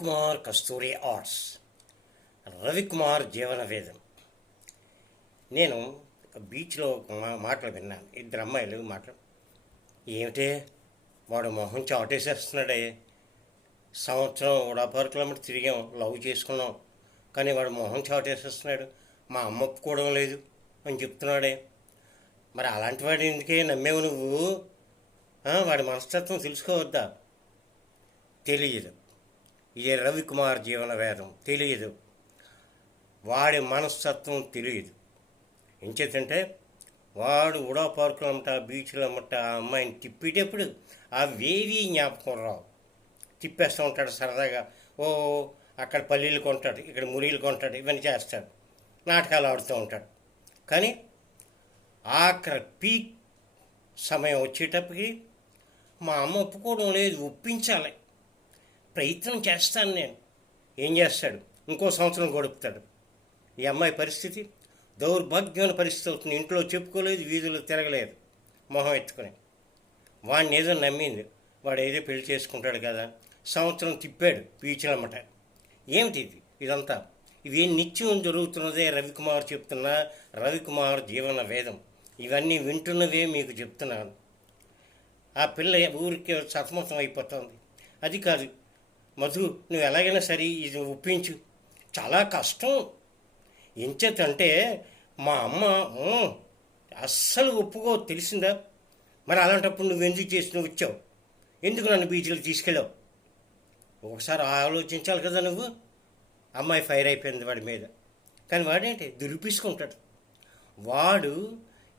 రవికుమార్ కస్తూరి arts, Ravikumar జీవన వేదం. నేను బీచ్లో మాటలు విన్నాను. ఇద్దరు అమ్మాయిలు మాటలు. ఏమిటే వాడు మొహం చాటేసేస్తున్నాడే, సంవత్సరం 160 కిలోమీటర్ తిరిగాం, లవ్ చేసుకున్నాం, కానీ వాడు మొహం చాటేసేస్తున్నాడు, మా అమ్మ ఒప్పుకోవడం లేదు అని చెప్తున్నాడే. మరి అలాంటి వాడు ఎందుకే నమ్మేవు నువ్వు? వాడి మనస్తత్వం తెలుసుకోవద్దా? తెలియదు. ఇదే రవికుమార్ జీవన వేదం. తెలియదు, వాడి మనస్తత్వం తెలియదు. ఎంచేతంటే వాడు ఉడా పార్కులు అమ్మట, బీచ్లు అమ్మట ఆ అమ్మాయిని తిప్పేటప్పుడు అవేవీ జ్ఞాపకం రావు. తిప్పేస్తూ ఉంటాడు సరదాగా. అక్కడ పల్లీలు కొంటాడు, ఇక్కడ మురీలు కొంటాడు, ఇవన్నీ చేస్తాడు, నాటకాలు ఆడుతూ ఉంటాడు. కానీ ఆఖరి పీక్ సమయం వచ్చేటప్పటికి మా అమ్మ ఒప్పుకోవడం లేదు, ఒప్పించాలి, ప్రయత్నం చేస్తాను నేను. ఏం చేస్తాడు? ఇంకో సంవత్సరం గడుపుతాడు. ఈ అమ్మాయి పరిస్థితి దౌర్భాగ్యమైన పరిస్థితి అవుతుంది. ఇంట్లో చెప్పుకోలేదు, వీధులు తిరగలేదు, మొహం ఎత్తుకుని. వాడిని ఏదో నమ్మింది, వాడు ఏదో పెళ్లి చేసుకుంటాడు కదా. సంవత్సరం తిప్పాడు బీచ్లమ్మట. ఏమిటి ఇదంతా? ఇవి నిత్యం జరుగుతున్నదే రవికుమార్ చెప్తున్న రవికుమార్ జీవన వేదం. ఇవన్నీ వింటున్నవే మీకు చెప్తున్నాను. ఆ పిల్ల ఊరికి సతమతం అయిపోతుంది. అది కాదు మధు, నువ్వు ఎలాగైనా సరే ఇది ఒప్పించు. చాలా కష్టం. ఎంచేతంటే మా అమ్మ అస్సలు ఒప్పుకో, తెలిసిందా? మరి అలాంటప్పుడు నువ్వు ఎందుకు చేసి నువ్వు వచ్చావు? ఎందుకు నన్ను బీచ్లకు తీసుకెళ్ళావు? ఒకసారి ఆలోచించాలి కదా నువ్వు. అమ్మాయి ఫైర్ అయిపోయింది వాడి మీద. కానీ వాడేంటి దులిపేసుకుంటాడు. వాడు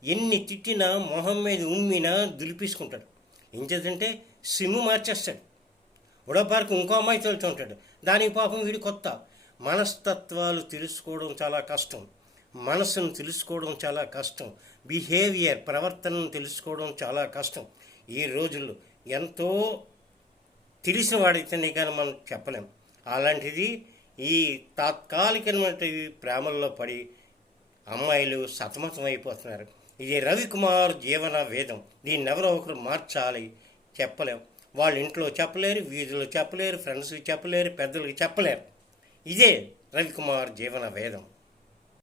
ఎన్ని తిట్టినా, మొహం మీద ఉమ్మినా దులిపేసుకుంటాడు. ఏం చేద్దంటే సిమ్ము మార్చేస్తాడు. ఉడా పార్కు ఇంకో అమ్మాయి తోలుతుంటాడు. దానికి పాపం వీడు కొత్త. మనస్తత్వాలు తెలుసుకోవడం చాలా కష్టం, మనసును తెలుసుకోవడం చాలా కష్టం, బిహేవియర్ ప్రవర్తనను తెలుసుకోవడం చాలా కష్టం. ఈ రోజుల్లో ఎంతో తెలిసిన వాడైతేనే కానీ మనం చెప్పలేం. అలాంటిది ఈ తాత్కాలికమైన ప్రేమల్లో పడి అమ్మాయిలు సతమతం అయిపోతున్నారు. ఇది రవికుమార్ జీవన వేదం. దీన్ని ఎవరో ఒకరు మార్చాలి. చెప్పలేం. వాళ్ళ ఇంట్లో చెప్పలేరు, వీధిలో చెప్పలేరు, ఫ్రెండ్స్కి చెప్పలేరు, పెద్దలకి చెప్పలేరు. ఇదే రవికుమార్ జీవన వేదం.